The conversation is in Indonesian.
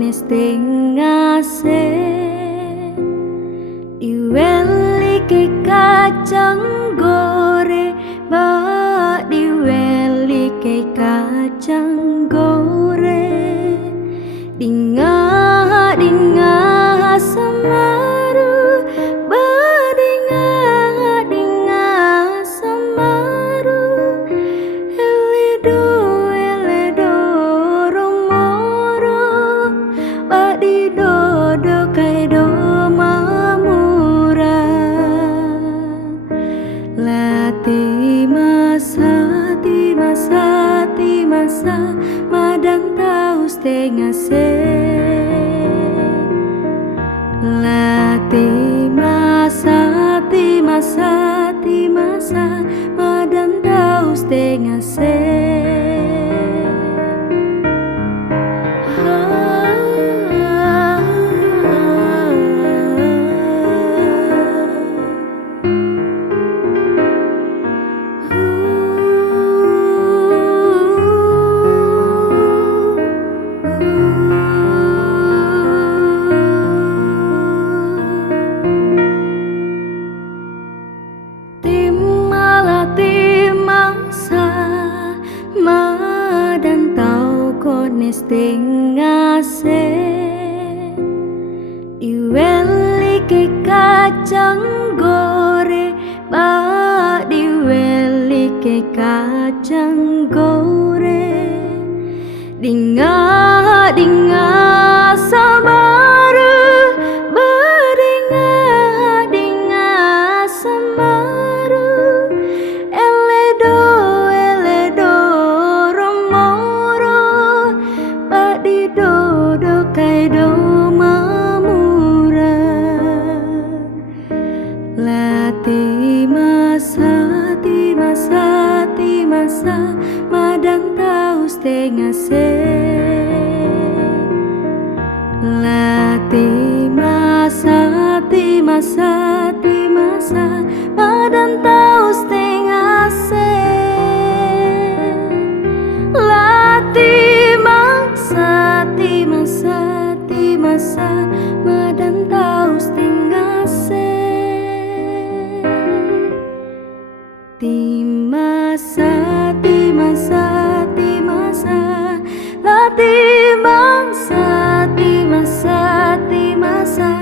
nestengase diweli ke kacang gore ba diweli ke kacang gore dinga dinga samaru ba dinga dinga samaru eledo eledo romoro ba di dodo kaido mamura lati masa madan taus tengase lati masa madan taus tengase madan tau nestengase diweli ke kacang gore ba diweli ke kacang gore dinga dinga samaru ba dinga dinga samaru eledo eledo romoro ba di dodo kaido mamura lati masa madan taus tengase lati masa madan taus tengase lati masa madan taus tengase timasa lati masa